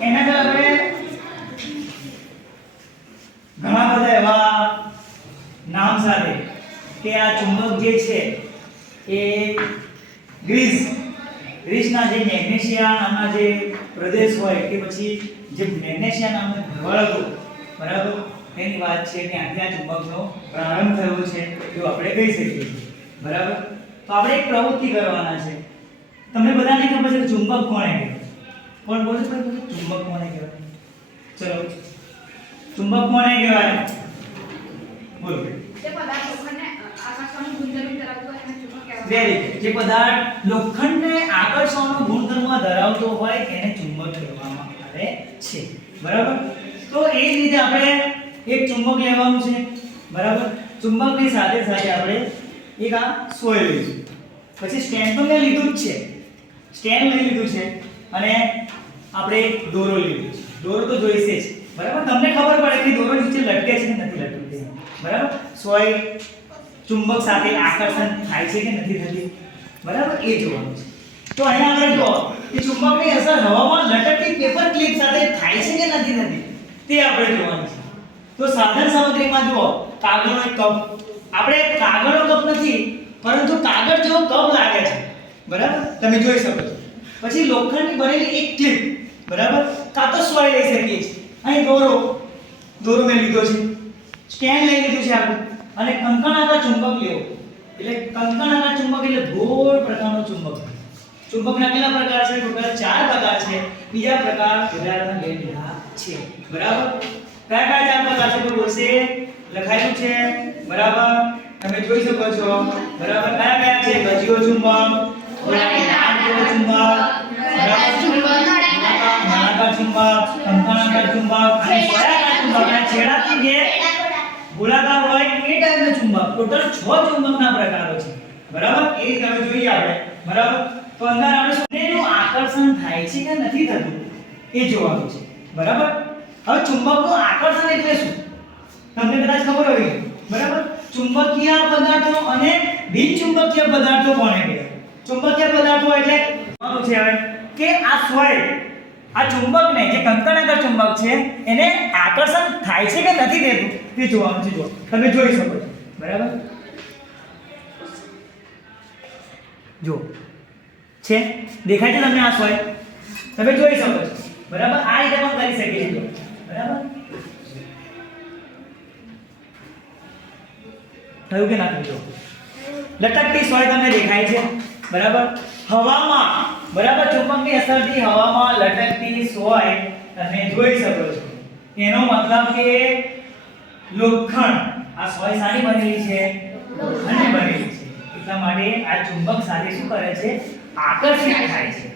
એના પર આપણે ઘણા બધા એવા નામ સાથે કે આ ચુંબક જે છે એ ગ્રીસના જે મેગ્નેશિયા નામના જે પ્રદેશ હોય કે પછી જે મેગ્નેશિયા નામનો ભૂગોળ હતો, બરાબર, એની વાત છે કે ત્યાંથી આ ચુંબકનો પ્રારંભ થયો છે એવું આપણે કહી શકીએ છીએ, બરાબર. તો આપણે એક પ્રવૃત્તિ કરવાના છે. તમને બધાને ખબર છે કે ચુંબક કોને કહેવાય? કોણ બોલે છે? ચુંબક કોને કહેવાય? ચલો, ચુંબક કોને કહેવાય? બોલો. જે પદાર્થ લોખંડને આકર્ષણનો ગુણધર્મ ધરાવતો હોય એને ચુંબક કહેવામાં આવે છે, બરાબર. તો એ જ રીતે આપણે એક ચુંબક લેવાનું છે, બરાબર. ચુંબકની સાથે સાથે આપણે એક આ સોય લઈશું. પછી સ્ટેન્ડ તો મેં લીધું જ છે, સ્ટેન્ડ લઈ લીધું છે અને આપણે દોરો લીધું છે. દોરો તો જોઈશે જ, બરાબર. તમને ખબર પડે કે દોરો નીચે લટકે છે કે નથી લટકતી, બરાબર. સોય ચુંબક સાથે આકર્ષણ થાય છે કે નથી થતી, બરાબર, એ જોવાનું છે. તો અહીંયા આપણે જો કે ચુંબકની અસર હવામાં લટકતી પેપર ક્લિપ સાથે થાય છે કે નથી થતી તે આપણે જોવાનું છે. તો સાધન સામગ્રીમાં જુઓ, કાગળનો એક કપ, આપણે કાગળનો કપ નથી પરંતુ કાગળ જેવો કપ લાગે છે, બરાબર, તમે જોઈ શકો છો. પછી લોખંડની બનેલી એક ક્લિપ, બરાબર, કાં તો સોય લઈ શકીએ છીએ. અહીં દોરો મેં લીધો છે, સ્ટેન્ડ લઈ લીધું છે આપણે, અને કંકણાકાર ચુંબક લેવો. એટલે કંકણાકાર ચુંબક એટલે ગોળ પ્રકારનો ચુંબક. ચુંબકના કેટલા પ્રકાર છે? ટોટલ 4 પ્રકાર છે. બીજા પ્રકાર ઉદાહરણ લઈ લીધા છે, બરાબર. કયા 4 પ્રકાર છે તો બોલશે, લખાયેલું છે, બરાબર, તમે જોઈ શકો છો, બરાબર. કયા છે? ગજીયો ચુંબક, નળાકાર ચુંબક, નળાકાર ચુંબક, કંકણાકાર ચુંબક અને સોયાકાર ચુંબક. અને છેડાથી જે ગોળાકાર હોય એ ટાઈપનું ચુંબક. ટોટલ 6 ચુંબકના પ્રકારો છે, બરાબર. એ તમે જોઈએ આપણે, બરાબર. તો અંદર આપણે સુનેનું આકર્ષણ થાય છે કે નથી થતું એ જોવાનું છે, બરાબર. હવે ચુંબકનું આકર્ષણ એટલે શું તમને કદાચ ખબર હોય, બરાબર. ચુંબકીય પદાર્થો અને બિનચુંબકીય પદાર્થો કોને કહેવાય? ચુંબકીય પદાર્થો એટલે જોવાનું છે હવે કે આ સોય આ ચુંબકને જે કંકણાકાર ચુંબક છે એને આકર્ષણ થાય છે કે નથી થતું તે જોવાનું છે. જો તમે જોઈ શકો છો, બરાબર, જો છે, દેખાય છે તમને આ સોય? તમે જોઈ શકો છો, બરાબર. આ રીતે પણ કરી શકીએ છીએ, બરાબર. થયું કે ના થયું? લટકતી સોય તમને દેખાય છે, બરાબર. હવામાં, બરાબર, ચુંબકની અસરથી હવામાં લટકતી સોય તમે જોઈ શકો છો. એનો મતલબ કે લોખંડ, આ સોય સારી બનેલી છે, લોખંડની બનેલી છે, એટલા માટે આ ચુંબક સાથે શું કરે છે? આકર્ષિત થાય છે.